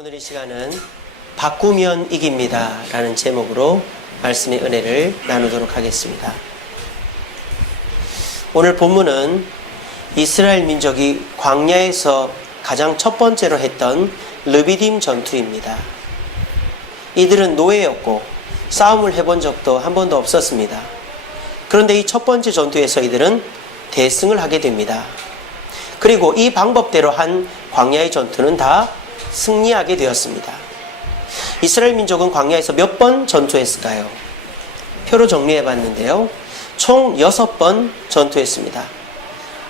오늘 이 시간은 바꾸면 이깁니다 라는 제목으로 말씀의 은혜를 나누도록 하겠습니다. 오늘 본문은 이스라엘 민족이 광야에서 가장 첫 번째로 했던 르비딤 전투입니다. 이들은 노예였고 싸움을 해본 적도 한 번도 없었습니다. 그런데 이 첫 번째 전투에서 이들은 대승을 하게 됩니다. 그리고 이 방법대로 한 광야의 전투는 다 승리하게 되었습니다. 이스라엘 민족은 광야에서 몇 번 전투했을까요? 표로 정리해 봤는데요. 총 6번 전투했습니다.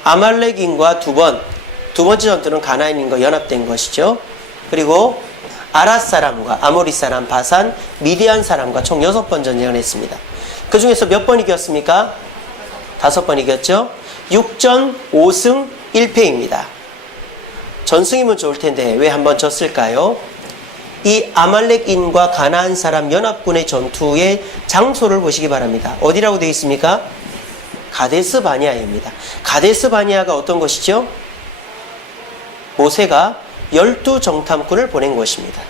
아말렉인과 두 번째 전투는 가나안인과 연합된 것이죠. 그리고 아랏 사람과 아모리 사람, 바산, 미디안 사람과 총 6번 전쟁을 했습니다. 그 중에서 몇 번 이겼습니까? 5번 이겼죠. 6전 5승 1패입니다. 전승이면 좋을 텐데 왜 한 번 졌을까요? 이 아말렉인과 가나안 사람 연합군의 전투의 장소를 보시기 바랍니다. 어디라고 되어 있습니까? 가데스 바니아입니다. 가데스 바니아가 어떤 것이죠? 모세가 12정탐꾼을 보낸 것입니다.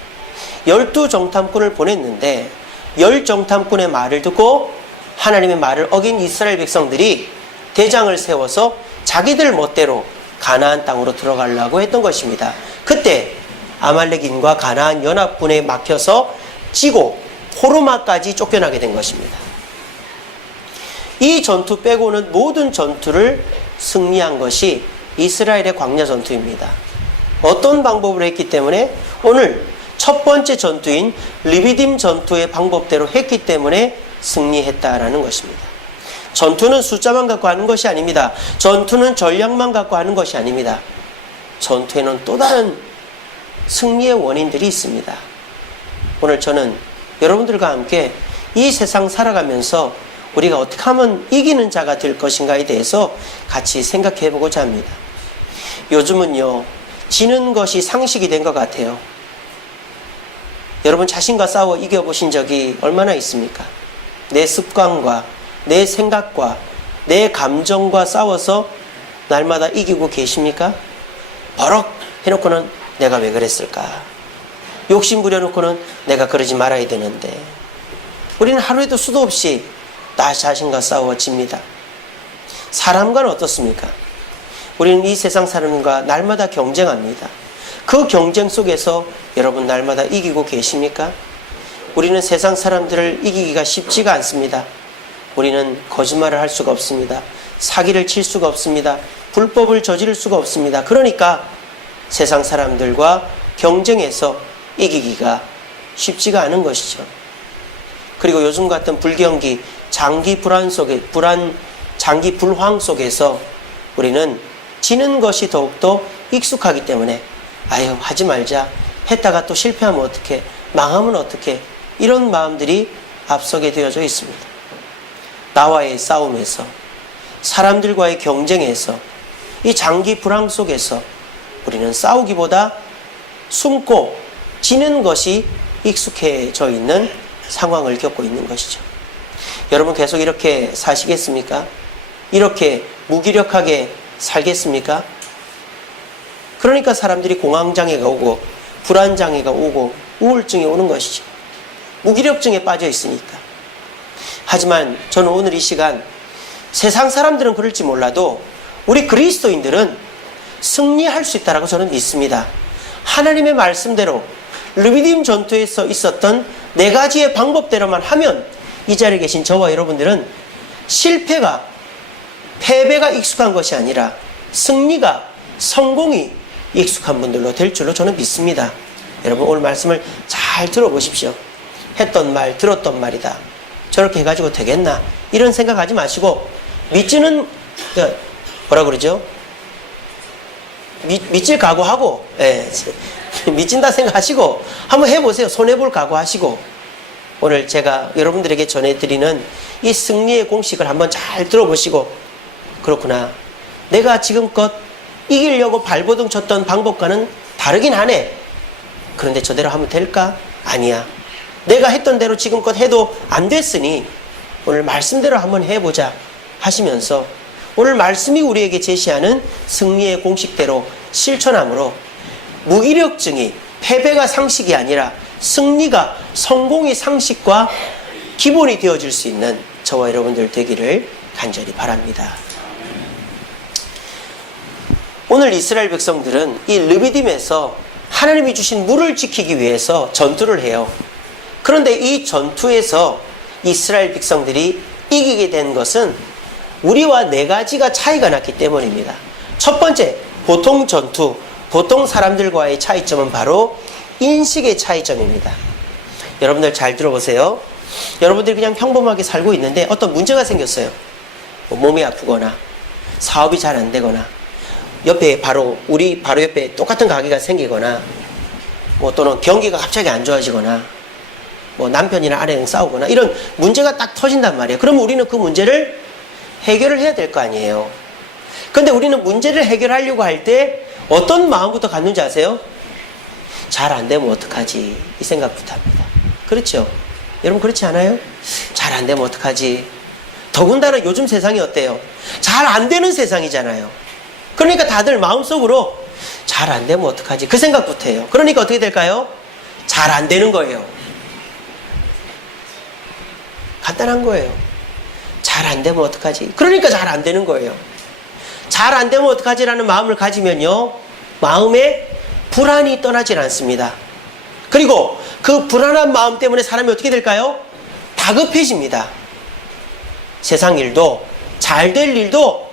12정탐꾼을 보냈는데 10정탐꾼의 말을 듣고 하나님의 말을 어긴 이스라엘 백성들이 대장을 세워서 자기들 멋대로 가나안 땅으로 들어가려고 했던 것입니다. 그때 아말렉인과 가나안 연합군에 막혀서 지고 호르마까지 쫓겨나게 된 것입니다. 이 전투 빼고는 모든 전투를 승리한 것이 이스라엘의 광야 전투입니다. 어떤 방법으로 했기 때문에? 오늘 첫 번째 전투인 르비딤 전투의 방법대로 했기 때문에 승리했다라는 것입니다. 전투는 숫자만 갖고 하는 것이 아닙니다. 전투는 전략만 갖고 하는 것이 아닙니다. 전투에는 또 다른 승리의 원인들이 있습니다. 오늘 저는 여러분들과 함께 이 세상 살아가면서 우리가 어떻게 하면 이기는 자가 될 것인가에 대해서 같이 생각해 보고자 합니다. 요즘은요, 지는 것이 상식이 된 것 같아요. 여러분 자신과 싸워 이겨보신 적이 얼마나 있습니까? 내 습관과 내 생각과 내 감정과 싸워서 날마다 이기고 계십니까? 버럭 해놓고는 내가 왜 그랬을까? 욕심 부려놓고는 내가 그러지 말아야 되는데. 우리는 하루에도 수도 없이 나 자신과 싸워집니다. 사람과는 어떻습니까? 우리는 이 세상 사람과 날마다 경쟁합니다. 그 경쟁 속에서 여러분 날마다 이기고 계십니까? 우리는 세상 사람들을 이기기가 쉽지가 않습니다. 우리는 거짓말을 할 수가 없습니다. 사기를 칠 수가 없습니다. 불법을 저지를 수가 없습니다. 그러니까 세상 사람들과 경쟁해서 이기기가 쉽지가 않은 것이죠. 그리고 요즘 같은 불경기, 장기 불황 속에서 우리는 지는 것이 더욱더 익숙하기 때문에 아유 하지 말자, 했다가 또 실패하면 어떡해, 망하면 어떡해, 이런 마음들이 앞서게 되어져 있습니다. 나와의 싸움에서, 사람들과의 경쟁에서, 이 장기 불황 속에서 우리는 싸우기보다 숨고 지는 것이 익숙해져 있는 상황을 겪고 있는 것이죠. 여러분 계속 이렇게 사시겠습니까? 이렇게 무기력하게 살겠습니까? 그러니까 사람들이 공황장애가 오고 불안장애가 오고 우울증이 오는 것이죠. 무기력증에 빠져 있으니까. 하지만 저는 오늘 이 시간 세상 사람들은 그럴지 몰라도 우리 그리스도인들은 승리할 수 있다고 저는 믿습니다. 하나님의 말씀대로 르비딤 전투에서 있었던 4가지의 방법대로만 하면 이 자리에 계신 저와 여러분들은 패배가 익숙한 것이 아니라 승리가, 성공이 익숙한 분들로 될 줄로 저는 믿습니다. 여러분 오늘 말씀을 잘 들어보십시오. 했던 말, 들었던 말이다. 저렇게 해가지고 되겠나? 이런 생각하지 마시고 뭐라 그러죠? 미칠 각오하고, 미친다 생각하시고 한번 해보세요. 손해볼 각오하시고 오늘 제가 여러분들에게 전해드리는 이 승리의 공식을 한번 잘 들어보시고, 그렇구나, 내가 지금껏 이기려고 발버둥 쳤던 방법과는 다르긴 하네. 그런데 저대로 하면 될까? 아니야. 내가 했던 대로 지금껏 해도 안 됐으니 오늘 말씀대로 한번 해보자 하시면서 오늘 말씀이 우리에게 제시하는 승리의 공식대로 실천함으로 무기력증이 패배가 상식이 아니라 승리가, 성공이 상식과 기본이 되어질 수 있는 저와 여러분들 되기를 간절히 바랍니다. 오늘 이스라엘 백성들은 이 르비딤에서 하나님이 주신 물을 지키기 위해서 전투를 해요. 그런데 이 전투에서 이스라엘 백성들이 이기게 된 것은 우리와 네 가지가 차이가 났기 때문입니다. 첫 번째, 보통 전투, 보통 사람들과의 차이점은 바로 인식의 차이점입니다. 여러분들 잘 들어보세요. 여러분들이 그냥 평범하게 살고 있는데 어떤 문제가 생겼어요. 몸이 아프거나 사업이 잘 안 되거나 옆에 우리 바로 옆에 똑같은 가게가 생기거나 또는 경기가 갑자기 안 좋아지거나 남편이나 아내랑 싸우거나 이런 문제가 딱 터진단 말이에요. 그러면 우리는 그 문제를 해결을 해야 될 거 아니에요. 그런데 우리는 문제를 해결하려고 할 때 어떤 마음부터 갖는지 아세요? 잘 안 되면 어떡하지? 이 생각부터 합니다. 그렇죠? 여러분 그렇지 않아요? 잘 안 되면 어떡하지? 더군다나 요즘 세상이 어때요? 잘 안 되는 세상이잖아요. 그러니까 다들 마음속으로 잘 안 되면 어떡하지? 그 생각부터 해요. 그러니까 어떻게 될까요? 잘 안 되는 거예요. 간단한 거예요. 잘 안 되면 어떡하지? 그러니까 잘 안 되는 거예요. 잘 안 되면 어떡하지라는 마음을 가지면요, 마음에 불안이 떠나질 않습니다. 그리고 그 불안한 마음 때문에 사람이 어떻게 될까요? 다급해집니다. 세상 일도, 잘 될 일도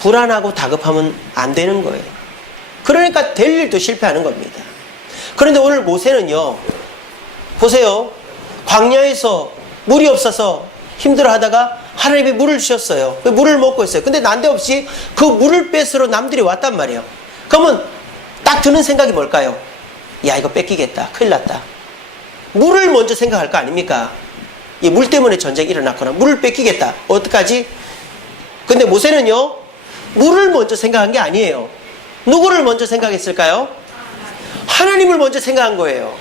불안하고 다급하면 안 되는 거예요. 그러니까 될 일도 실패하는 겁니다. 그런데 오늘 모세는요, 보세요. 광야에서 물이 없어서 힘들어하다가 하나님이 물을 주셨어요. 물을 먹고 있어요. 근데 난데없이 그 물을 뺏으러 남들이 왔단 말이에요. 그러면 딱 드는 생각이 뭘까요? 야, 이거 뺏기겠다. 큰일 났다. 물을 먼저 생각할 거 아닙니까? 이 물 때문에 전쟁이 일어났거나 물을 뺏기겠다. 어떡하지? 근데 모세는요, 물을 먼저 생각한 게 아니에요. 누구를 먼저 생각했을까요? 하나님을 먼저 생각한 거예요.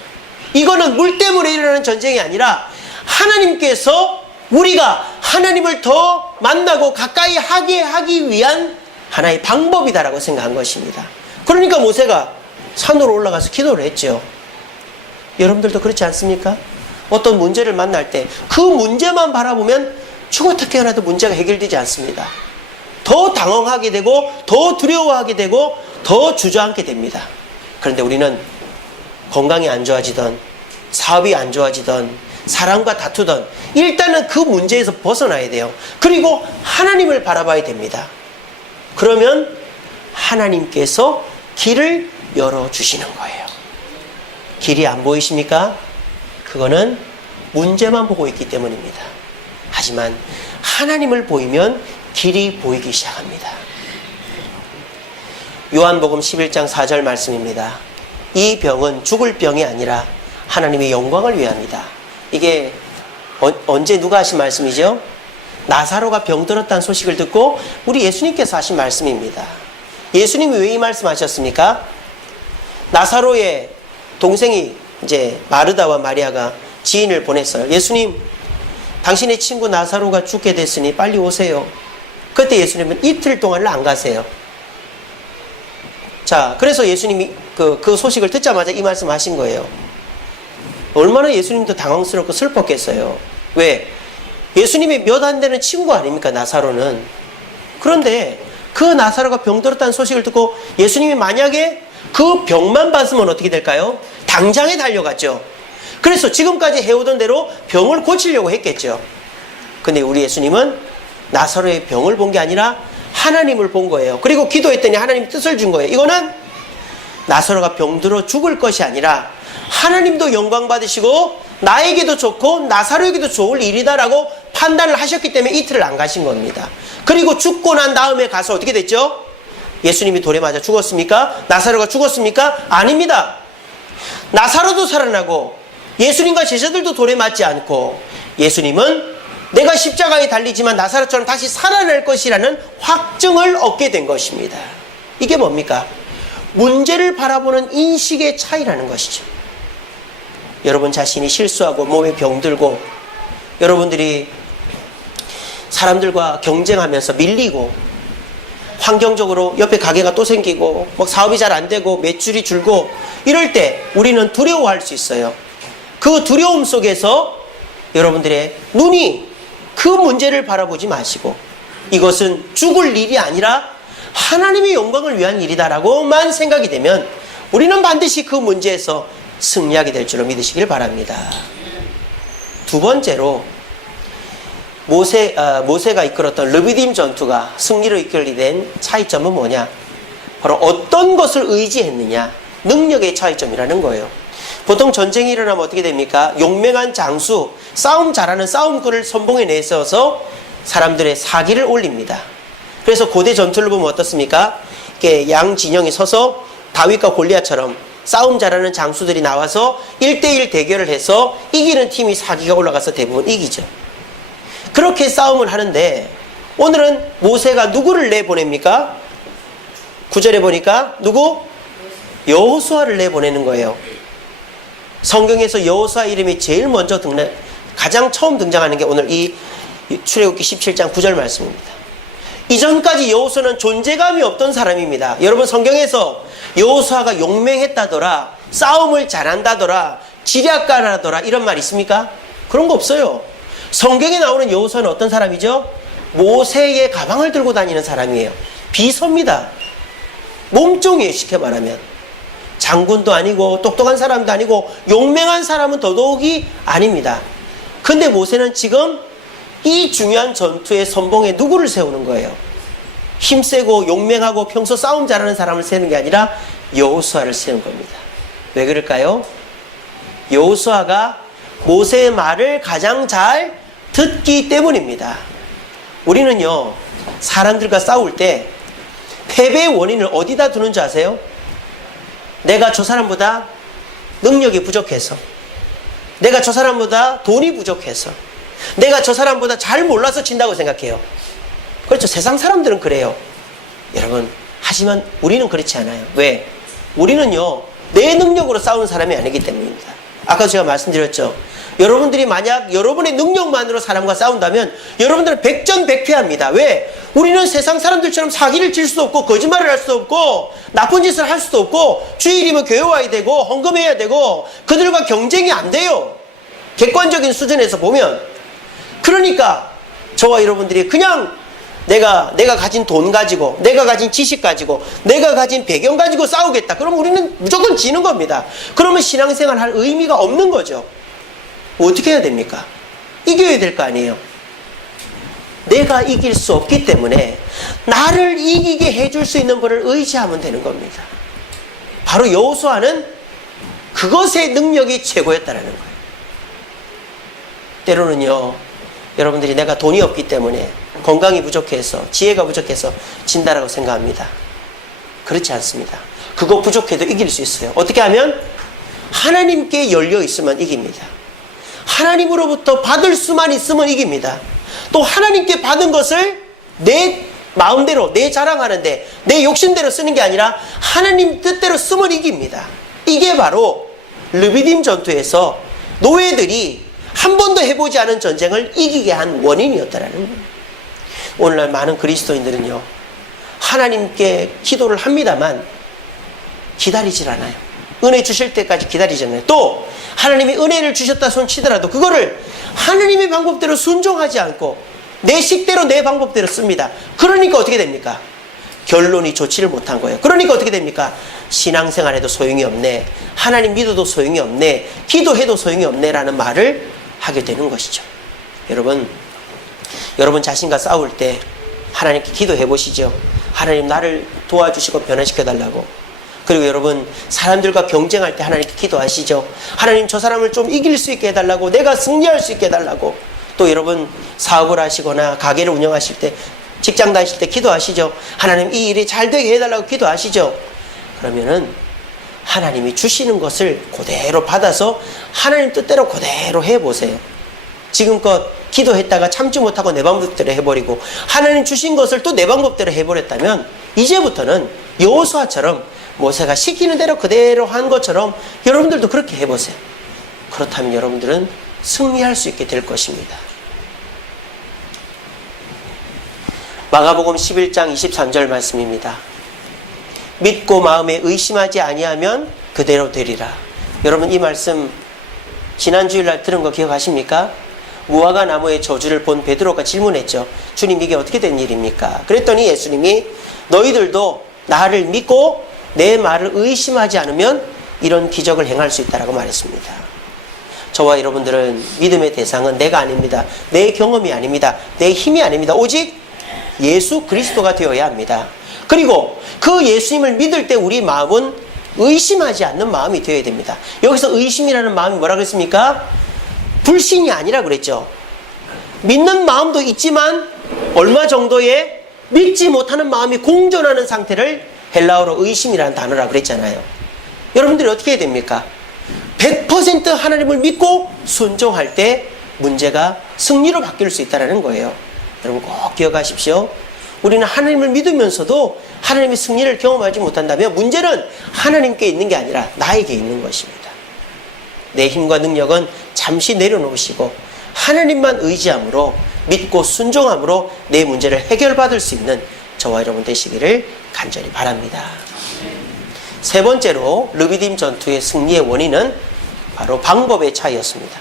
이거는 물 때문에 일어나는 전쟁이 아니라 하나님께서 우리가 하나님을 더 만나고 가까이 하기 위한 하나의 방법이다라고 생각한 것입니다. 그러니까 모세가 산으로 올라가서 기도를 했죠. 여러분들도 그렇지 않습니까? 어떤 문제를 만날 때 그 문제만 바라보면 죽었다 깨어나도 문제가 해결되지 않습니다. 더 당황하게 되고 더 두려워하게 되고 더 주저앉게 됩니다. 그런데 우리는 건강이 안 좋아지던, 사업이 안 좋아지던, 사람과 다투던 일단은 그 문제에서 벗어나야 돼요. 그리고 하나님을 바라봐야 됩니다. 그러면 하나님께서 길을 열어주시는 거예요. 길이 안 보이십니까? 그거는 문제만 보고 있기 때문입니다. 하지만 하나님을 보이면 길이 보이기 시작합니다. 요한복음 11장 4절 말씀입니다. 이 병은 죽을 병이 아니라 하나님의 영광을 위함이다. 이게 언제 누가 하신 말씀이죠? 나사로가 병들었다는 소식을 듣고 우리 예수님께서 하신 말씀입니다. 예수님이 왜 이 말씀하셨습니까? 나사로의 동생이 이제 마르다와 마리아가 지인을 보냈어요. 예수님, 당신의 친구 나사로가 죽게 됐으니 빨리 오세요. 그때 예수님은 이틀 동안을 안 가세요. 자, 그래서 예수님이 그 소식을 듣자마자 이 말씀 하신 거예요. 얼마나 예수님도 당황스럽고 슬펐겠어요. 왜? 예수님의 몇 안 되는 친구 아닙니까, 나사로는. 그런데 그 나사로가 병들었다는 소식을 듣고 예수님이 만약에 그 병만 봤으면 어떻게 될까요? 당장에 달려갔죠. 그래서 지금까지 해오던 대로 병을 고치려고 했겠죠. 근데 우리 예수님은 나사로의 병을 본 게 아니라 하나님을 본 거예요. 그리고 기도했더니 하나님 뜻을 준 거예요. 이거는 나사로가 병들어 죽을 것이 아니라 하나님도 영광 받으시고 나에게도 좋고 나사로에게도 좋을 일이다라고 판단을 하셨기 때문에 이틀을 안 가신 겁니다. 그리고 죽고 난 다음에 가서 어떻게 됐죠? 예수님이 돌에 맞아 죽었습니까? 나사로가 죽었습니까? 아닙니다. 나사로도 살아나고 예수님과 제자들도 돌에 맞지 않고 예수님은 내가 십자가에 달리지만 나사로처럼 다시 살아날 것이라는 확증을 얻게 된 것입니다. 이게 뭡니까? 문제를 바라보는 인식의 차이라는 것이죠. 여러분 자신이 실수하고 몸에 병들고 여러분들이 사람들과 경쟁하면서 밀리고 환경적으로 옆에 가게가 또 생기고 막 사업이 잘 안 되고 매출이 줄고 이럴 때 우리는 두려워할 수 있어요. 그 두려움 속에서 여러분들의 눈이 그 문제를 바라보지 마시고 이것은 죽을 일이 아니라 하나님의 영광을 위한 일이다라고만 생각이 되면 우리는 반드시 그 문제에서 승리하게 될 줄로 믿으시길 바랍니다. 두 번째로 모세가 이끌었던 르비딤 전투가 승리로 이끌게 된 차이점은 뭐냐? 바로 어떤 것을 의지했느냐? 능력의 차이점이라는 거예요. 보통 전쟁이 일어나면 어떻게 됩니까? 용맹한 장수, 싸움 잘하는 싸움꾼을 선봉에 내세워서 사람들의 사기를 올립니다. 그래서 고대 전투를 보면 어떻습니까? 이렇게 양 진영이 서서 다윗과 골리앗처럼 싸움 잘하는 장수들이 나와서 1대1 대결을 해서 이기는 팀이 사기가 올라가서 대부분 이기죠. 그렇게 싸움을 하는데 오늘은 모세가 누구를 내보냅니까? 9절에 보니까 누구? 여호수아를 내보내는 거예요. 성경에서 여호수아 이름이 제일 먼저 가장 처음 등장하는 게 오늘 이 출애굽기 17장 9절 말씀입니다. 이전까지 여호수아는 존재감이 없던 사람입니다. 여러분 성경에서 여호수아가 용맹했다더라, 싸움을 잘한다더라, 지략가라더라 이런 말 있습니까? 그런 거 없어요. 성경에 나오는 여호수아는 어떤 사람이죠? 모세의 가방을 들고 다니는 사람이에요. 비서입니다. 몸종이에요. 쉽게 말하면 장군도 아니고 똑똑한 사람도 아니고 용맹한 사람은 더더욱이 아닙니다. 근데 모세는 지금 이 중요한 전투의 선봉에 누구를 세우는 거예요? 힘세고 용맹하고 평소 싸움 잘하는 사람을 세우는 게 아니라 여호수아를 세운 겁니다. 왜 그럴까요? 여호수아가 모세의 말을 가장 잘 듣기 때문입니다. 우리는요, 사람들과 싸울 때 패배의 원인을 어디다 두는 줄 아세요? 내가 저 사람보다 능력이 부족해서, 내가 저 사람보다 돈이 부족해서, 내가 저 사람보다 잘 몰라서 진다고 생각해요. 그렇죠. 세상 사람들은 그래요. 여러분, 하지만 우리는 그렇지 않아요. 왜? 우리는요, 내 능력으로 싸우는 사람이 아니기 때문입니다. 아까 제가 말씀드렸죠. 여러분들이 만약 여러분의 능력만으로 사람과 싸운다면 여러분들은 백전백패합니다. 왜? 우리는 세상 사람들처럼 사기를 칠 수도 없고 거짓말을 할 수도 없고 나쁜 짓을 할 수도 없고 주일이면 교회 와야 되고 헌금해야 되고 그들과 경쟁이 안 돼요. 객관적인 수준에서 보면. 그러니까 저와 여러분들이 그냥 내가 가진 돈 가지고, 내가 가진 지식 가지고, 내가 가진 배경 가지고 싸우겠다. 그럼 우리는 무조건 지는 겁니다. 그러면 신앙생활 할 의미가 없는 거죠. 어떻게 해야 됩니까? 이겨야 될 거 아니에요. 내가 이길 수 없기 때문에 나를 이기게 해줄 수 있는 분을 의지하면 되는 겁니다. 바로 여호수아는 그것의 능력이 최고였다는 거예요. 때로는요, 여러분들이 내가 돈이 없기 때문에 건강이 부족해서 지혜가 부족해서 진다라고 생각합니다. 그렇지 않습니다. 그거 부족해도 이길 수 있어요. 어떻게 하면? 하나님께 열려 있으면 이깁니다. 하나님으로부터 받을 수만 있으면 이깁니다. 또 하나님께 받은 것을 내 마음대로 내 자랑하는데 내 욕심대로 쓰는 게 아니라 하나님 뜻대로 쓰면 이깁니다. 이게 바로 르비딤 전투에서 노예들이 한 번도 해보지 않은 전쟁을 이기게 한 원인이었다라는 거예요. 오늘날 많은 그리스도인들은요, 하나님께 기도를 합니다만 기다리질 않아요. 은혜 주실 때까지 기다리잖아요. 또 하나님이 은혜를 주셨다 손 치더라도 그거를 하나님의 방법대로 순종하지 않고 내 식대로 내 방법대로 씁니다. 그러니까 어떻게 됩니까? 결론이 좋지를 못한 거예요. 그러니까 어떻게 됩니까? 신앙생활에도 소용이 없네, 하나님 믿어도 소용이 없네, 기도해도 소용이 없네 라는 말을 하게 되는 것이죠. 여러분 자신과 싸울 때 하나님께 기도해 보시죠. 하나님 나를 도와주시고 변화시켜 달라고. 그리고 여러분 사람들과 경쟁할 때 하나님께 기도하시죠. 하나님 저 사람을 좀 이길 수 있게 해달라고, 내가 승리할 수 있게 해달라고. 또 여러분 사업을 하시거나 가게를 운영하실 때, 직장 다니실 때 기도하시죠. 하나님 이 일이 잘 되게 해달라고 기도하시죠. 그러면은 하나님이 주시는 것을 그대로 받아서 하나님 뜻대로 그대로 해보세요. 지금껏 기도했다가 참지 못하고 내 방법대로 해버리고 하나님 주신 것을 또 내 방법대로 해버렸다면 이제부터는 여호수아처럼 모세가 시키는 대로 그대로 한 것처럼 여러분들도 그렇게 해보세요. 그렇다면 여러분들은 승리할 수 있게 될 것입니다. 마가복음 11장 23절 말씀입니다. 믿고 마음에 의심하지 아니하면 그대로 되리라. 여러분 이 말씀 지난 주일날 들은 거 기억하십니까? 무화과 나무의 저주를 본 베드로가 질문했죠. 주님 이게 어떻게 된 일입니까? 그랬더니 예수님이 너희들도 나를 믿고 내 말을 의심하지 않으면 이런 기적을 행할 수 있다라고 말했습니다. 저와 여러분들은 믿음의 대상은 내가 아닙니다. 내 경험이 아닙니다. 내 힘이 아닙니다. 오직 예수 그리스도가 되어야 합니다. 그리고 그 예수님을 믿을 때 우리 마음은 의심하지 않는 마음이 되어야 됩니다. 여기서 의심이라는 마음이 뭐라 그랬습니까? 불신이 아니라 그랬죠. 믿는 마음도 있지만 얼마 정도의 믿지 못하는 마음이 공존하는 상태를 헬라어로 의심이라는 단어라고 그랬잖아요. 여러분들이 어떻게 해야 됩니까? 100% 하나님을 믿고 순종할 때 문제가 승리로 바뀔 수 있다는 거예요. 여러분 꼭 기억하십시오. 우리는 하나님을 믿으면서도 하나님의 승리를 경험하지 못한다면 문제는 하나님께 있는 게 아니라 나에게 있는 것입니다. 내 힘과 능력은 잠시 내려놓으시고 하나님만 의지함으로 믿고 순종함으로 내 문제를 해결받을 수 있는 저와 여러분 되시기를 간절히 바랍니다. 세 번째로 르비딤 전투의 승리의 원인은 바로 방법의 차이였습니다.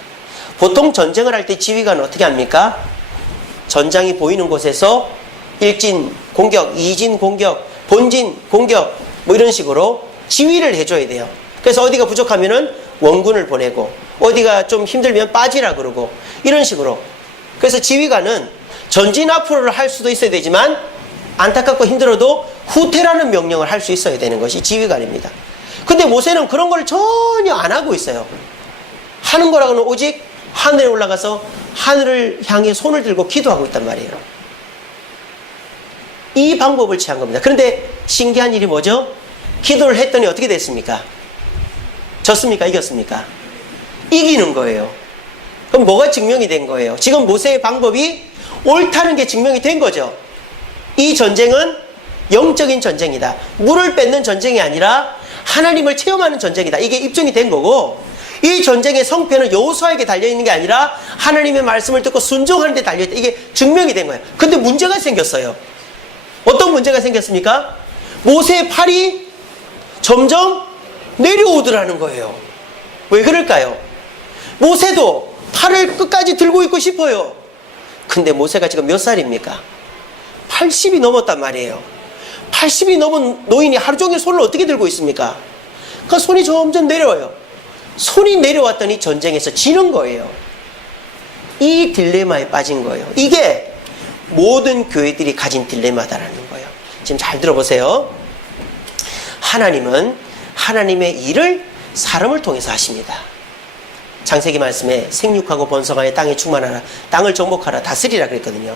보통 전쟁을 할 때 지휘관은 어떻게 합니까? 전장이 보이는 곳에서 1진 공격, 2진 공격, 본진 공격 뭐 이런 식으로 지휘를 해줘야 돼요. 그래서 어디가 부족하면은 원군을 보내고 어디가 좀 힘들면 빠지라 그러고 이런 식으로. 그래서 지휘관은 전진 앞으로를 할 수도 있어야 되지만 안타깝고 힘들어도 후퇴라는 명령을 할 수 있어야 되는 것이 지휘관입니다. 근데 모세는 그런 걸 전혀 안 하고 있어요. 하는 거라고는 오직 하늘에 올라가서 하늘을 향해 손을 들고 기도하고 있단 말이에요. 이 방법을 취한 겁니다. 그런데 신기한 일이 뭐죠? 기도를 했더니 어떻게 됐습니까? 졌습니까? 이겼습니까? 이기는 거예요. 그럼 뭐가 증명이 된 거예요? 지금 모세의 방법이 옳다는 게 증명이 된 거죠. 이 전쟁은 영적인 전쟁이다. 물을 뺏는 전쟁이 아니라 하나님을 체험하는 전쟁이다. 이게 입증이 된 거고, 이 전쟁의 성패는 여호수아에게 달려있는 게 아니라 하나님의 말씀을 듣고 순종하는 데 달려있다. 이게 증명이 된 거예요. 근데 문제가 생겼어요. 어떤 문제가 생겼습니까? 모세의 팔이 점점 내려오더라는 거예요. 왜 그럴까요? 모세도 팔을 끝까지 들고 있고 싶어요. 근데 모세가 지금 몇 살입니까? 80이 넘었단 말이에요. 80이 넘은 노인이 하루 종일 손을 어떻게 들고 있습니까? 그 손이 점점 내려와요. 손이 내려왔더니 전쟁에서 지는 거예요. 이 딜레마에 빠진 거예요. 이게 모든 교회들이 가진 딜레마다라는 거예요. 지금 잘 들어보세요. 하나님은 하나님의 일을 사람을 통해서 하십니다. 창세기 말씀에 생육하고 번성하여 땅에 충만하라, 땅을 정복하라, 다스리라 그랬거든요.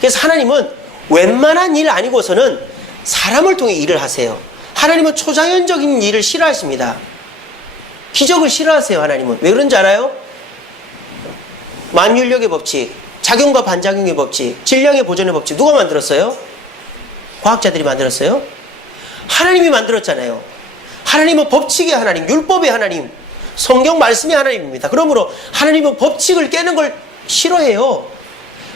그래서 하나님은 웬만한 일 아니고서는 사람을 통해 일을 하세요. 하나님은 초자연적인 일을 싫어하십니다. 기적을 싫어하세요. 하나님은 왜 그런지 알아요? 만율력의 법칙, 작용과 반작용의 법칙, 질량의 보존의 법칙 누가 만들었어요? 과학자들이 만들었어요? 하나님이 만들었잖아요. 하나님은 법칙의 하나님, 율법의 하나님, 성경 말씀의 하나님입니다. 그러므로 하나님은 법칙을 깨는 걸 싫어해요.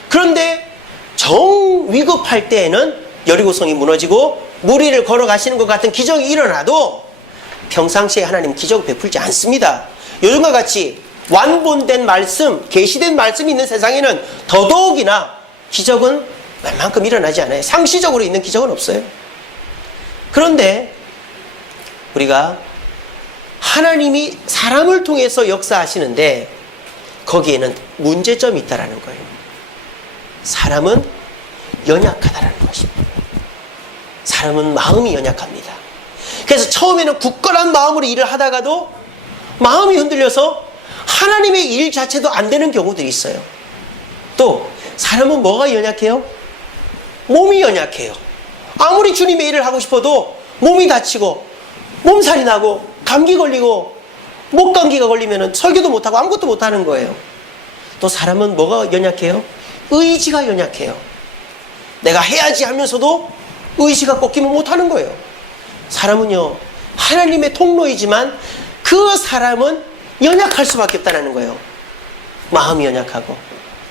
그런데 정 위급할 때에는 여리고성이 무너지고 무리를 걸어가시는 것 같은 기적이 일어나도 평상시에 하나님 기적을 베풀지 않습니다. 요즘과 같이 완본된 말씀, 계시된 말씀이 있는 세상에는 더더욱이나 기적은 웬만큼 일어나지 않아요. 상시적으로 있는 기적은 없어요. 그런데 우리가 하나님이 사람을 통해서 역사하시는데 거기에는 문제점이 있다는 거예요. 사람은 연약하다는 것입니다. 사람은 마음이 연약합니다. 그래서 처음에는 굳건한 마음으로 일을 하다가도 마음이 흔들려서 하나님의 일 자체도 안 되는 경우들이 있어요. 또 사람은 뭐가 연약해요? 몸이 연약해요. 아무리 주님의 일을 하고 싶어도 몸이 다치고 몸살이 나고 감기 걸리고 목감기가 걸리면 설교도 못하고 아무것도 못하는 거예요. 또 사람은 뭐가 연약해요? 의지가 연약해요. 내가 해야지 하면서도 의지가 꺾이면 못하는 거예요. 사람은요, 하나님의 통로이지만 그 사람은 연약할 수밖에 없다는 거예요. 마음이 연약하고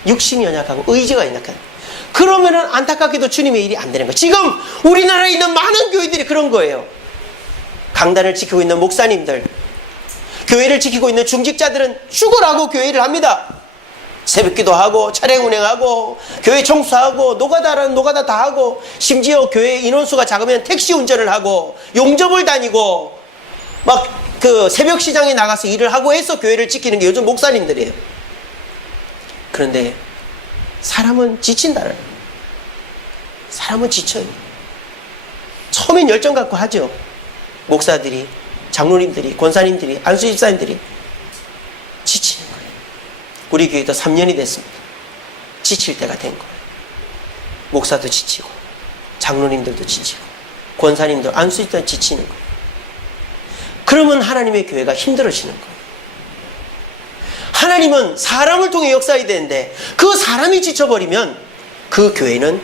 육신이 연약하고 의지가 연약한. 그러면은 안타깝게도 주님의 일이 안 되는 거예요. 지금 우리나라에 있는 많은 교회들이 그런 거예요. 강단을 지키고 있는 목사님들, 교회를 지키고 있는 중직자들은 죽으라고 교회를 합니다. 새벽기도 하고 차량 운행하고 교회 청소하고 노가다라는 노가다 다 하고, 심지어 교회 인원수가 작으면 택시 운전을 하고 용접을 다니고 막 그 새벽 시장에 나가서 일을 하고 해서 교회를 지키는 게 요즘 목사님들이에요. 그런데 사람은 지친다는 거예요. 사람은 지쳐요. 처음엔 열정 갖고 하죠. 목사들이, 장로님들이, 권사님들이, 안수집사님들이 지치는 거예요. 우리 교회도 3년이 됐습니다. 지칠 때가 된 거예요. 목사도 지치고 장로님들도 지치고 권사님들, 안수집사도 지치는 거예요. 그러면 하나님의 교회가 힘들어지는 거예요. 하나님은 사람을 통해 역사해야 되는데 그 사람이 지쳐버리면 그 교회는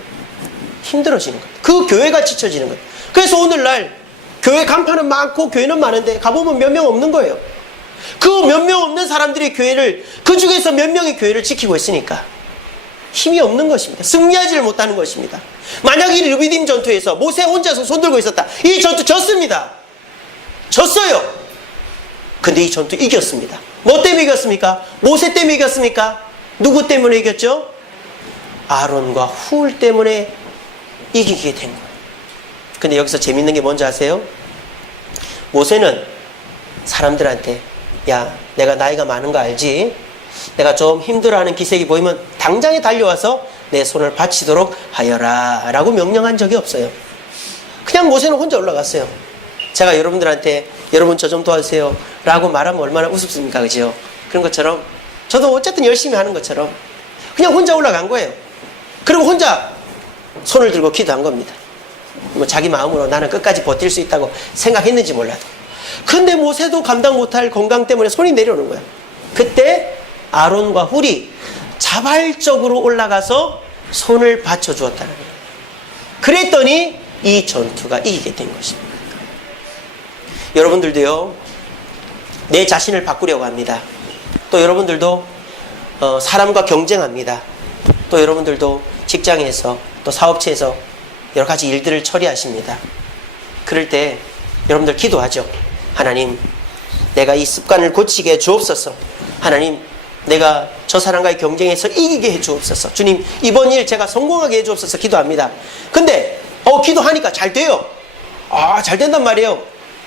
힘들어지는 거예요. 그 교회가 지쳐지는 거예요. 그래서 오늘날 교회 간판은 많고 교회는 많은데 가보면 몇 명 없는 거예요. 그 몇 명 없는 사람들이 교회를, 그 중에서 몇 명이 교회를 지키고 있으니까 힘이 없는 것입니다. 승리하지를 못하는 것입니다. 만약 이 르비딤 전투에서 모세 혼자서 손들고 있었다, 이 전투 졌습니다. 졌어요. 근데 이 전투 이겼습니다. 뭐 때문에 이겼습니까? 모세 때문에 이겼습니까? 누구 때문에 이겼죠? 아론과 훌 때문에 이기게 된 거예요. 근데 여기서 재밌는 게 뭔지 아세요? 모세는 사람들한테, 야, 내가 나이가 많은 거 알지? 내가 좀 힘들어하는 기색이 보이면 당장에 달려와서 내 손을 바치도록 하여라 라고 명령한 적이 없어요. 그냥 모세는 혼자 올라갔어요. 제가 여러분들한테 여러분 저 좀 도와주세요 라고 말하면 얼마나 우습습니까? 그죠? 그런 것처럼 저도 어쨌든 열심히 하는 것처럼 그냥 혼자 올라간 거예요. 그리고 혼자 손을 들고 기도한 겁니다. 뭐 자기 마음으로 나는 끝까지 버틸 수 있다고 생각했는지 몰라도. 근데 모세도 감당 못할 건강 때문에 손이 내려오는 거예요. 그때 아론과 훌이 자발적으로 올라가서 손을 받쳐주었다는 거예요. 그랬더니 이 전투가 이기게 된 것입니다. 여러분들도요, 내 자신을 바꾸려고 합니다. 또 여러분들도 사람과 경쟁합니다. 또 여러분들도 직장에서 또 사업체에서 여러 가지 일들을 처리하십니다. 그럴 때 여러분들 기도하죠. 하나님, 내가 이 습관을 고치게 해 주옵소서. 하나님, 내가 저 사람과의 경쟁에서 이기게 해 주옵소서. 주님, 이번 일 제가 성공하게 해 주옵소서 기도합니다. 근데 기도하니까 잘 돼요. 잘 된단 말이에요.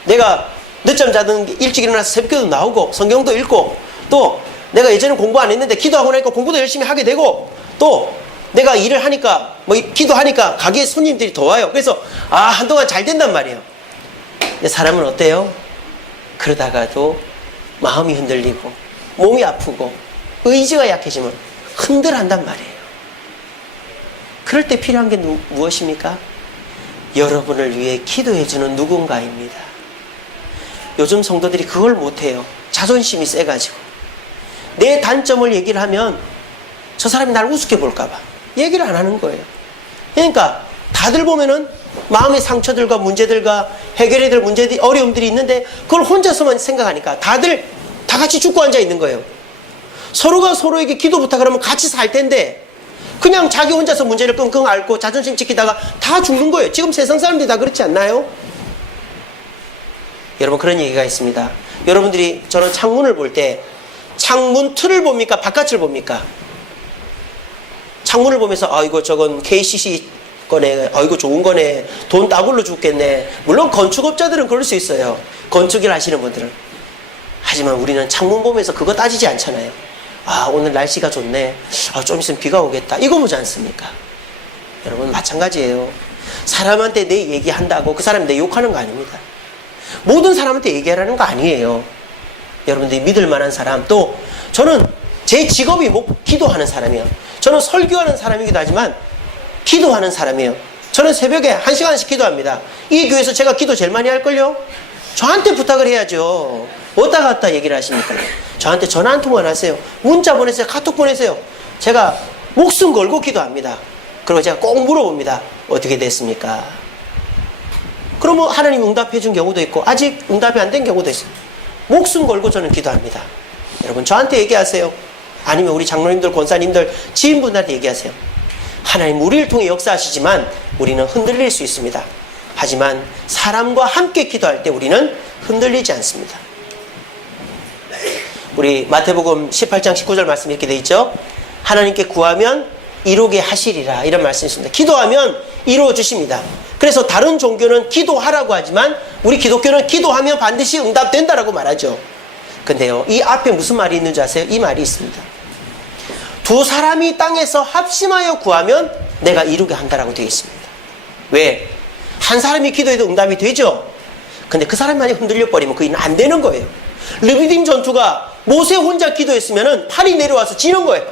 내가 늦잠 자든 일찍 일어나서 새벽기도 나오고 성경도 읽고, 또 내가 예전에 공부 안 했는데 기도하고 나니까 공부도 열심히 하게 되고, 또 내가 일을 하니까 기도하니까 가게에 손님들이 더 와요. 그래서 한동안 잘 된단 말이에요. 근데 사람은 어때요? 그러다가도 마음이 흔들리고 몸이 아프고 의지가 약해지면 흔들한단 말이에요. 그럴 때 필요한 게 무엇입니까? 여러분을 위해 기도해주는 누군가입니다. 요즘 성도들이 그걸 못해요. 자존심이 세가지고 내 단점을 얘기를 하면 저 사람이 날 우습게 볼까봐 얘기를 안 하는 거예요. 그러니까 다들 보면은 마음의 상처들과 문제들과 해결해야 될 문제들이, 어려움들이 있는데 그걸 혼자서만 생각하니까 다들 다 같이 죽고 앉아 있는 거예요. 서로가 서로에게 기도 부탁을 하면 같이 살 텐데 그냥 자기 혼자서 문제를 끙끙 앓고 자존심 지키다가 다 죽는 거예요. 지금 세상 사람들이 다 그렇지 않나요? 여러분, 그런 얘기가 있습니다. 여러분들이 저는 창문을 볼 때 창문 틀을 봅니까? 바깥을 봅니까? 창문을 보면서 이거 저건 KCC 거네, 이거 좋은 거네, 돈 따블로 죽겠네. 물론 건축업자들은 그럴 수 있어요. 건축일 하시는 분들은. 하지만 우리는 창문 보면서 그거 따지지 않잖아요. 오늘 날씨가 좋네, 좀 있으면 비가 오겠다, 이거 보지 않습니까? 여러분, 마찬가지예요. 사람한테 내 얘기한다고 그 사람이 내 욕하는 거 아닙니다. 모든 사람한테 얘기하라는 거 아니에요. 여러분들이 믿을 만한 사람, 또 저는 제 직업이 기도하는 사람이에요. 저는 설교하는 사람이기도 하지만 기도하는 사람이에요. 저는 새벽에 1시간씩 기도합니다. 이 교회에서 제가 기도 제일 많이 할걸요? 저한테 부탁을 해야죠. 왔다 갔다 얘기를 하십니까? 저한테 전화 한 통만 하세요. 문자 보내세요. 카톡 보내세요. 제가 목숨 걸고 기도합니다. 그리고 제가 꼭 물어봅니다. 어떻게 됐습니까? 그러면 하나님 응답해 준 경우도 있고 아직 응답이 안 된 경우도 있어요. 목숨 걸고 저는 기도합니다. 여러분, 저한테 얘기하세요. 아니면 우리 장로님들, 권사님들, 지인분들한테 얘기하세요. 하나님 우리를 통해 역사하시지만 우리는 흔들릴 수 있습니다. 하지만 사람과 함께 기도할 때 우리는 흔들리지 않습니다. 우리 마태복음 18장 19절 말씀 이렇게 돼 있죠. 하나님께 구하면 이루게 하시리라, 이런 말씀이 있습니다. 기도하면 이루어 주십니다. 그래서 다른 종교는 기도하라고 하지만 우리 기독교는 기도하면 반드시 응답된다라고 말하죠. 근데요, 이 앞에 무슨 말이 있는지 아세요? 이 말이 있습니다. 두 사람이 땅에서 합심하여 구하면 내가 이루게 한다라고 되어 있습니다. 왜? 한 사람이 기도해도 응답이 되죠. 근데 그 사람만이 흔들려 버리면 그 일은 안 되는 거예요. 르비딤 전투가 모세 혼자 기도했으면 팔이 내려와서 지는 거예요.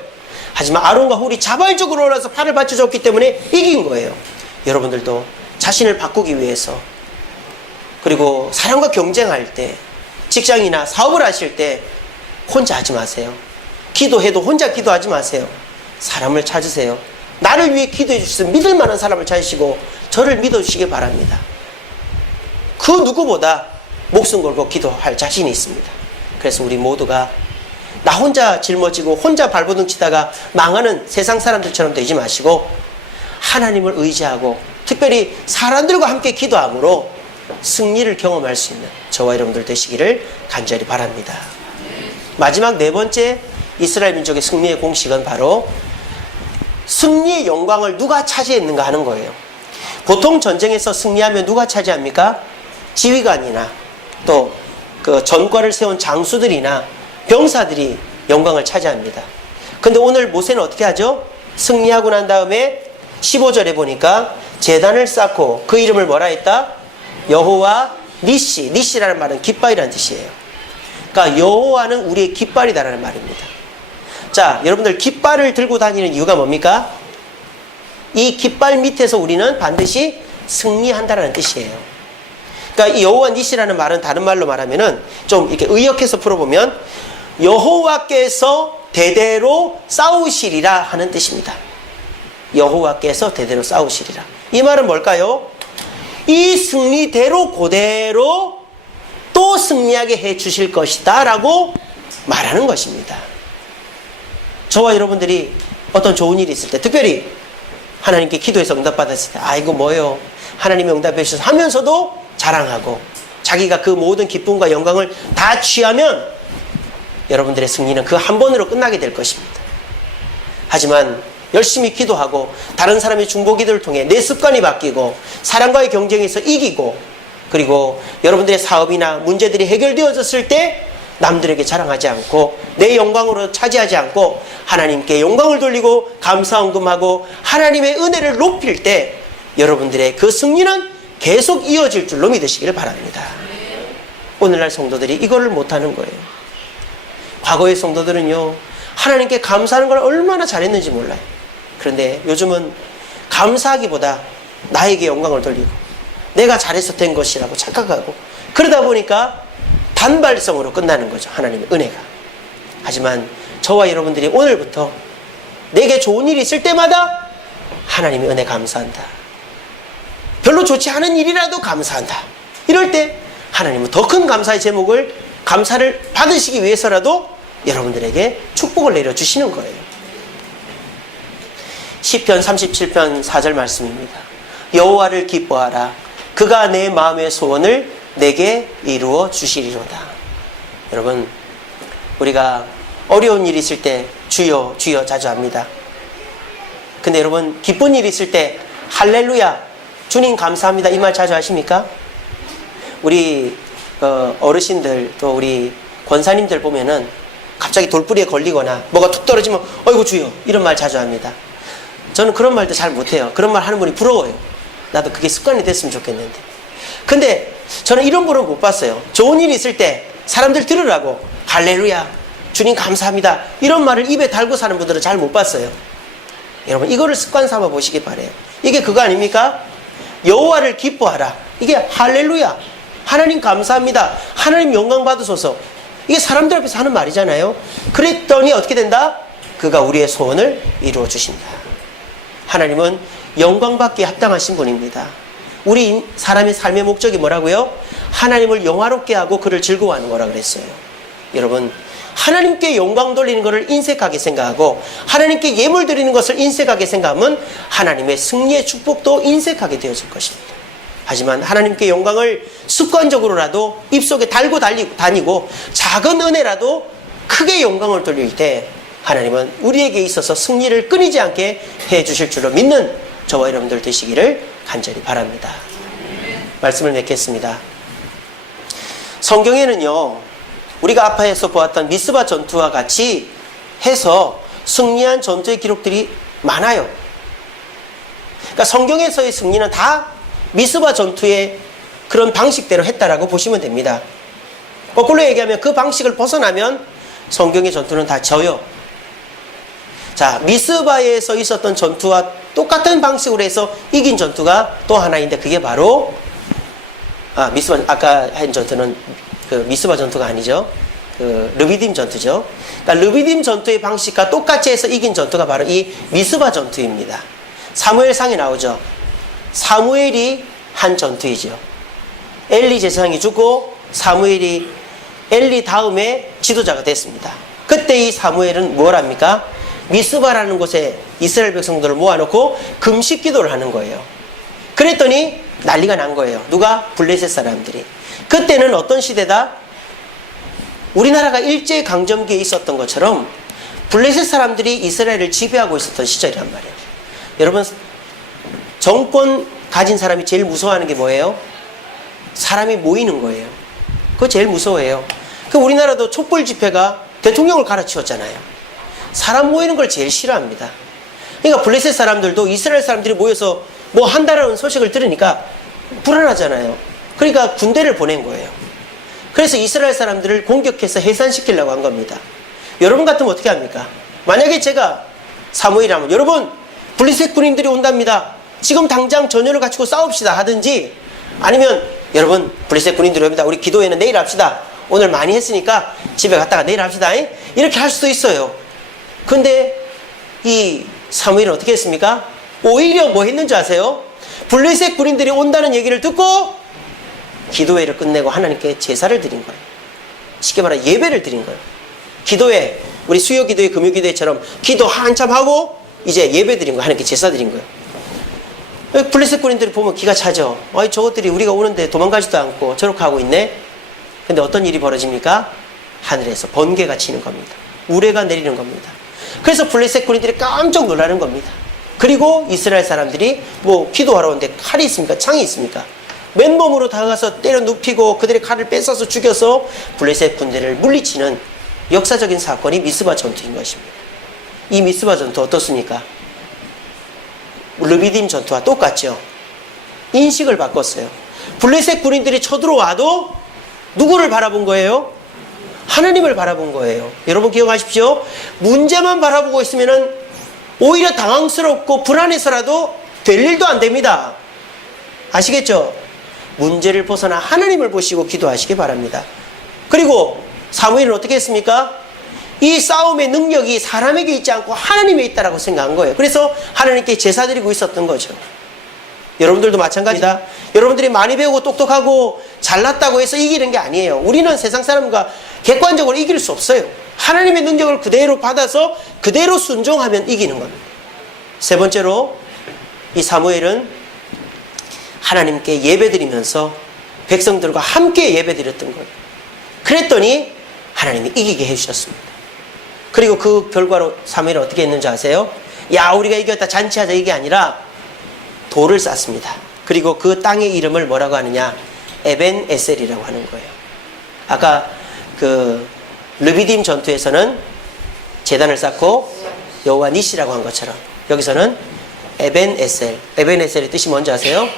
하지만 아론과 훌이 자발적으로 올라서 팔을 받쳐줬기 때문에 이긴 거예요. 여러분들도 자신을 바꾸기 위해서, 그리고 사람과 경쟁할 때, 직장이나 사업을 하실 때 혼자 하지 마세요. 기도해도 혼자 기도하지 마세요. 사람을 찾으세요. 나를 위해 기도해 주셔서 믿을 만한 사람을 찾으시고 저를 믿어주시기 바랍니다. 그 누구보다 목숨 걸고 기도할 자신이 있습니다. 그래서 우리 모두가 나 혼자 짊어지고 혼자 발버둥 치다가 망하는 세상 사람들처럼 되지 마시고 하나님을 의지하고 특별히 사람들과 함께 기도함으로 승리를 경험할 수 있는 저와 여러분들 되시기를 간절히 바랍니다. 마지막 네 번째 이스라엘 민족의 승리의 공식은 바로 승리의 영광을 누가 차지했는가 하는 거예요. 보통 전쟁에서 승리하면 누가 차지합니까? 지휘관이나 또 그 전과를 세운 장수들이나 병사들이 영광을 차지합니다. 근데 오늘 모세는 어떻게 하죠? 승리하고 난 다음에 15절에 보니까 제단을 쌓고 그 이름을 뭐라 했다? 여호와 니시. 니시라는 말은 깃발이라는 뜻이에요. 그러니까 여호와는 우리의 깃발이다라는 말입니다. 자, 여러분들 깃발을 들고 다니는 이유가 뭡니까? 이 깃발 밑에서 우리는 반드시 승리한다라는 뜻이에요. 그러니까 이 여호와 니시라는 말은 다른 말로 말하면은 좀 이렇게 의역해서 풀어보면 여호와께서 대대로 싸우시리라 하는 뜻입니다. 여호와께서 대대로 싸우시리라. 이 말은 뭘까요? 이 승리대로 그대로 또 승리하게 해 주실 것이다 라고 말하는 것입니다. 저와 여러분들이 어떤 좋은 일이 있을 때, 특별히 하나님께 기도해서 응답받았을 때, 이거 뭐예요? 하나님이 응답해 주셔서 하면서도 자랑하고 자기가 그 모든 기쁨과 영광을 다 취하면 여러분들의 승리는 그 한 번으로 끝나게 될 것입니다. 하지만 열심히 기도하고 다른 사람의 중보 기도를 통해 내 습관이 바뀌고 사람과의 경쟁에서 이기고, 그리고 여러분들의 사업이나 문제들이 해결되어졌을 때 남들에게 자랑하지 않고 내 영광으로 차지하지 않고 하나님께 영광을 돌리고 감사헌금하고 하나님의 은혜를 높일 때 여러분들의 그 승리는 계속 이어질 줄로 믿으시기를 바랍니다. 오늘날 성도들이 이거를 못하는 거예요. 과거의 성도들은요, 하나님께 감사하는 걸 얼마나 잘했는지 몰라요. 그런데 요즘은 감사하기보다 나에게 영광을 돌리고 내가 잘해서 된 것이라고 착각하고, 그러다 보니까 단발성으로 끝나는 거죠, 하나님의 은혜가. 하지만 저와 여러분들이 오늘부터 내게 좋은 일이 있을 때마다 하나님의 은혜 감사한다, 별로 좋지 않은 일이라도 감사한다, 이럴 때 하나님은 더 큰 감사의 제목을, 감사를 받으시기 위해서라도 여러분들에게 축복을 내려주시는 거예요. 시편 37편 4절 말씀입니다. 여호와를 기뻐하라. 그가 내 마음의 소원을 내게 이루어 주시리로다. 여러분, 우리가 어려운 일이 있을 때 주여 주여 자주 합니다. 근데 여러분, 기쁜 일이 있을 때 할렐루야, 주님 감사합니다, 이 말 자주 하십니까? 우리 어르신들 또 우리 권사님들 보면은 갑자기 돌뿌리에 걸리거나 뭐가 툭 떨어지면 어이구 주여, 이런 말 자주 합니다. 저는 그런 말도 잘 못해요. 그런 말 하는 분이 부러워요. 나도 그게 습관이 됐으면 좋겠는데. 근데 저는 이런 분은 못 봤어요. 좋은 일이 있을 때 사람들 들으라고 할렐루야, 주님 감사합니다, 이런 말을 입에 달고 사는 분들은 잘 못 봤어요. 여러분, 이거를 습관 삼아 보시기 바래요. 이게 그거 아닙니까? 여호와를 기뻐하라. 이게 할렐루야, 하나님 감사합니다, 하나님 영광 받으소서, 이게 사람들 앞에서 하는 말이잖아요. 그랬더니 어떻게 된다? 그가 우리의 소원을 이루어 주신다. 하나님은 영광받기에 합당하신 분입니다. 우리 사람의 삶의 목적이 뭐라고요? 하나님을 영화롭게 하고 그를 즐거워하는 거라 그랬어요. 여러분, 하나님께 영광 돌리는 것을 인색하게 생각하고 하나님께 예물 드리는 것을 인색하게 생각하면 하나님의 승리의 축복도 인색하게 되어질 것입니다. 하지만 하나님께 영광을 습관적으로라도 입속에 달고 다니고 작은 은혜라도 크게 영광을 돌릴 때 하나님은 우리에게 있어서 승리를 끊이지 않게 해주실 줄로 믿는 저와 여러분들 되시기를 간절히 바랍니다. 말씀을 맺겠습니다. 성경에는요, 우리가 아파에서 보았던 미스바 전투와 같이 해서 승리한 전투의 기록들이 많아요. 그러니까 성경에서의 승리는 다 미스바 전투의 그런 방식대로 했다라고 보시면 됩니다. 거꾸로 얘기하면 그 방식을 벗어나면 성경의 전투는 다 져요. 자, 미스바에서 있었던 전투와 똑같은 방식으로 해서 이긴 전투가 또 하나인데 그게 바로 미스바, 아까 한 전투는 그 미스바 전투가 아니죠. 그 르비딤 전투죠. 그러니까 르비딤 전투의 방식과 똑같이 해서 이긴 전투가 바로 이 미스바 전투입니다. 사무엘상에 나오죠. 사무엘이 한 전투이죠. 엘리 제사장이 죽고 사무엘이 엘리 다음에 지도자가 됐습니다. 그때 이 사무엘은 뭘 합니까? 미스바라는 곳에 이스라엘 백성들을 모아놓고 금식 기도를 하는 거예요. 그랬더니 난리가 난 거예요. 누가? 블레셋 사람들이. 그때는 어떤 시대다? 우리나라가 일제강점기에 있었던 것처럼 블레셋 사람들이 이스라엘을 지배하고 있었던 시절이란 말이에요. 여러분, 정권 가진 사람이 제일 무서워하는 게 뭐예요? 사람이 모이는 거예요. 그거 제일 무서워해요. 그 우리나라도 촛불 집회가 대통령을 갈아치웠잖아요. 사람 모이는 걸 제일 싫어합니다. 그러니까 블레셋 사람들도 이스라엘 사람들이 모여서 뭐 한다라는 소식을 들으니까 불안하잖아요. 그러니까 군대를 보낸 거예요. 그래서 이스라엘 사람들을 공격해서 해산시키려고 한 겁니다. 여러분 같으면 어떻게 합니까? 만약에 제가 사무엘이라면 여러분 블레셋 군인들이 온답니다. 지금 당장 전열을 갖추고 싸웁시다 하든지 아니면 여러분 블레셋 군인들이 옵니다. 우리 기도회는 내일 합시다. 오늘 많이 했으니까 집에 갔다가 내일 합시다. 이렇게 할 수도 있어요. 근데 이 사무엘은 어떻게 했습니까? 오히려 뭐 했는지 아세요? 블레셋 군인들이 온다는 얘기를 듣고 기도회를 끝내고 하나님께 제사를 드린 거예요. 쉽게 말하면 예배를 드린 거예요. 기도회, 우리 수요 기도회, 금요 기도회처럼 기도 한참 하고 이제 예배 드린 거예요. 하나님께 제사 드린 거예요. 블레셋 군인들이 보면 기가 차죠. 아니 저것들이 우리가 오는데 도망가지도 않고 저렇게 하고 있네. 근데 어떤 일이 벌어집니까? 하늘에서 번개가 치는 겁니다. 우레가 내리는 겁니다. 그래서 블레셋 군인들이 깜짝 놀라는 겁니다. 그리고 이스라엘 사람들이 뭐 기도하러 오는데 칼이 있습니까? 창이 있습니까? 맨몸으로 다가가서 때려 눕히고 그들의 칼을 뺏어서 죽여서 블레셋 군대를 물리치는 역사적인 사건이 미스바 전투인 것입니다. 이 미스바 전투 어떻습니까? 르비딤 전투와 똑같죠. 인식을 바꿨어요. 블레셋 군인들이 쳐들어와도 누구를 바라본 거예요? 하나님을 바라본 거예요. 여러분 기억하십시오. 문제만 바라보고 있으면 오히려 당황스럽고 불안해서라도 될 일도 안 됩니다. 아시겠죠? 문제를 벗어나 하나님을 보시고 기도하시기 바랍니다. 그리고 사무엘은 어떻게 했습니까? 이 싸움의 능력이 사람에게 있지 않고 하나님에 있다라고 생각한 거예요. 그래서 하나님께 제사 드리고 있었던 거죠. 여러분들도 마찬가지다. 여러분들이 많이 배우고 똑똑하고 잘났다고 해서 이기는 게 아니에요. 우리는 세상 사람과 객관적으로 이길 수 없어요. 하나님의 능력을 그대로 받아서 그대로 순종하면 이기는 겁니다. 세 번째로 이 사무엘은 하나님께 예배드리면서 백성들과 함께 예배드렸던 거예요. 그랬더니 하나님이 이기게 해주셨습니다. 그리고 그 결과로 사무엘은 어떻게 했는지 아세요? 야 우리가 이겼다 잔치하자 이게 아니라 돌을 쌓습니다. 그리고 그 땅의 이름을 뭐라고 하느냐? 에벤 에셀이라고 하는 거예요. 아까 그 르비딤 전투에서는 제단을 쌓고 여호와 니시라고 한 것처럼 여기서는 에벤 에셀. 에벤 에셀의 뜻이 뭔지 아세요?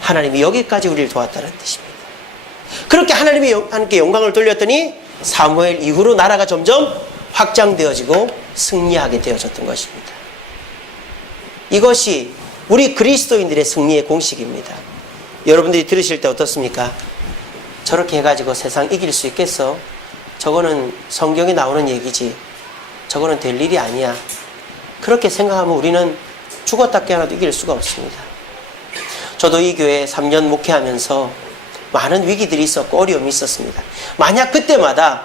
하나님이 여기까지 우리를 도왔다는 뜻입니다. 그렇게 하나님께 영광을 돌렸더니 사무엘 이후로 나라가 점점 확장되어지고 승리하게 되어졌던 것입니다. 이것이 우리 그리스도인들의 승리의 공식입니다. 여러분들이 들으실 때 어떻습니까? 저렇게 해가지고 세상 이길 수 있겠어? 저거는 성경에 나오는 얘기지. 저거는 될 일이 아니야. 그렇게 생각하면 우리는 죽었다 깨어나도 이길 수가 없습니다. 저도 이 교회에 3년 목회하면서 많은 위기들이 있었고 어려움이 있었습니다. 만약 그때마다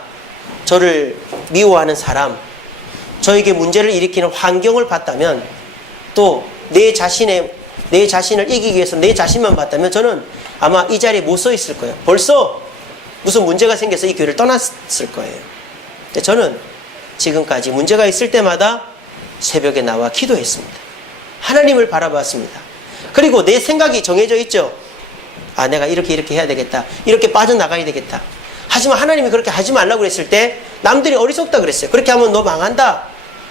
저를 미워하는 사람, 저에게 문제를 일으키는 환경을 봤다면, 또 내 자신을 이기기 위해서 내 자신만 봤다면 저는 아마 이 자리에 못 서 있을 거예요. 벌써 무슨 문제가 생겨서 이 교회를 떠났을 거예요. 근데 저는 지금까지 문제가 있을 때마다 새벽에 나와 기도했습니다. 하나님을 바라봤습니다. 그리고 내 생각이 정해져 있죠. 아, 내가 이렇게 해야 되겠다. 이렇게 빠져나가야 되겠다. 하지만 하나님이 그렇게 하지 말라고 그랬을 때 남들이 어리석다 그랬어요. 그렇게 하면 너 망한다.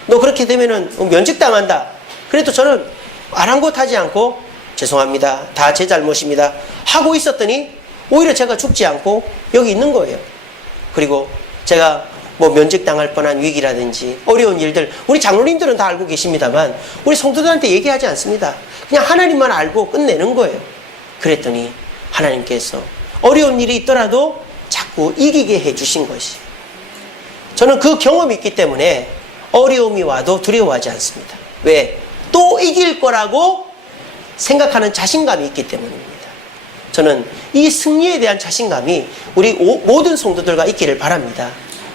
너 그렇게 되면은 면직당한다. 그래도 저는 아랑곳하지 않고 죄송합니다. 다 제 잘못입니다. 하고 있었더니 오히려 제가 죽지 않고 여기 있는 거예요. 그리고 제가 뭐 면직당할 뻔한 위기라든지 어려운 일들, 우리 장로님들은 다 알고 계십니다만 우리 성도들한테 얘기하지 않습니다. 그냥 하나님만 알고 끝내는 거예요. 그랬더니 하나님께서 어려운 일이 있더라도 자꾸 이기게 해주신 것이, 저는 그 경험이 있기 때문에 어려움이 와도 두려워하지 않습니다. 왜? 또 이길 거라고 생각하는 자신감이 있기 때문입니다. 저는 이 승리에 대한 자신감이 우리 모든 성도들과 있기를 바랍니다.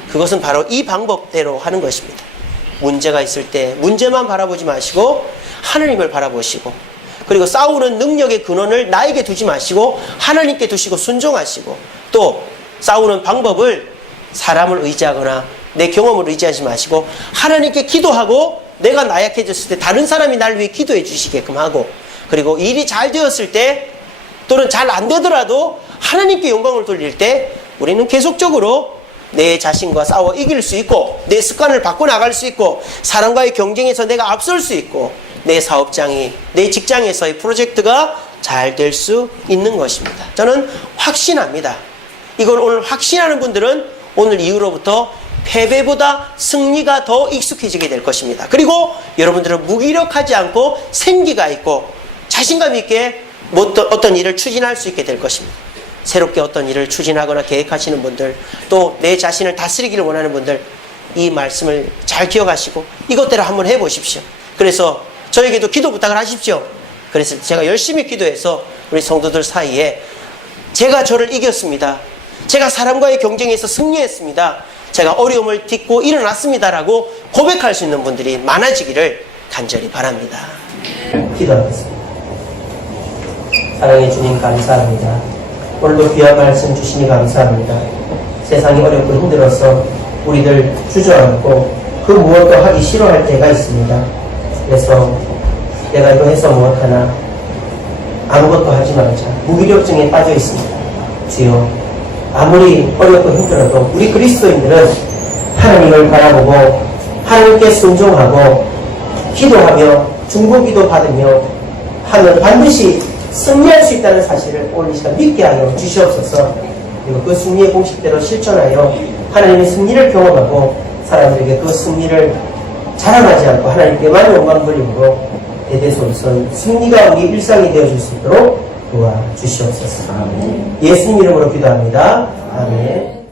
그것은 바로 이 방법대로 하는 것입니다. 문제가 있을 때 문제만 바라보지 마시고 하나님을 바라보시고, 그리고 싸우는 능력의 근원을 나에게 두지 마시고 하나님께 두시고 순종하시고, 또 싸우는 방법을 사람을 의지하거나 내 경험을 의지하지 마시고 하나님께 기도하고, 내가 나약해졌을 때 다른 사람이 날 위해 기도해 주시게끔 하고, 그리고 일이 잘 되었을 때 또는 잘 안 되더라도 하나님께 영광을 돌릴 때 우리는 계속적으로 내 자신과 싸워 이길 수 있고, 내 습관을 바꿔나갈 수 있고, 사람과의 경쟁에서 내가 앞설 수 있고, 내 사업장이, 내 직장에서의 프로젝트가 잘 될 수 있는 것입니다. 저는 확신합니다. 이걸 오늘 확신하는 분들은 오늘 이후로부터 패배보다 승리가 더 익숙해지게 될 것입니다. 그리고 여러분들은 무기력하지 않고 생기가 있고 자신감 있게 어떤 일을 추진할 수 있게 될 것입니다. 새롭게 어떤 일을 추진하거나 계획하시는 분들, 또 내 자신을 다스리기를 원하는 분들, 이 말씀을 잘 기억하시고 이것대로 한번 해보십시오. 그래서 저에게도 기도 부탁을 하십시오. 그래서 제가 열심히 기도해서 우리 성도들 사이에 제가 저를 이겼습니다. 제가 사람과의 경쟁에서 승리했습니다. 제가 어려움을 딛고 일어났습니다라고 고백할 수 있는 분들이 많아지기를 간절히 바랍니다. 기도하겠습니다. 사랑해 주님 감사합니다. 오늘도 귀한 말씀 주시니 감사합니다. 세상이 어렵고 힘들어서 우리들 주저앉고 그 무엇도 하기 싫어할 때가 있습니다. 그래서 내가 이거 해서 무엇하나, 아무것도 하지 말자, 무기력증에 빠져 있습니다. 주여, 아무리 어렵고 힘들어도 우리 그리스도인들은 하나님을 바라보고 하나님께 순종하고 기도하며 중보기도 받으며 하면 반드시 승리할 수 있다는 사실을 오늘 이 시간 믿게 하여 주시옵소서. 그리고 그 승리의 공식대로 실천하여 하나님의 승리를 경험하고 사람들에게 그 승리를 자랑하지 않고 하나님께만 영광 돌림으로 대대손손 승리가 우리 일상이 되어줄 수 있도록 도와주시옵소서. 예수님 이름으로 기도합니다. 아멘.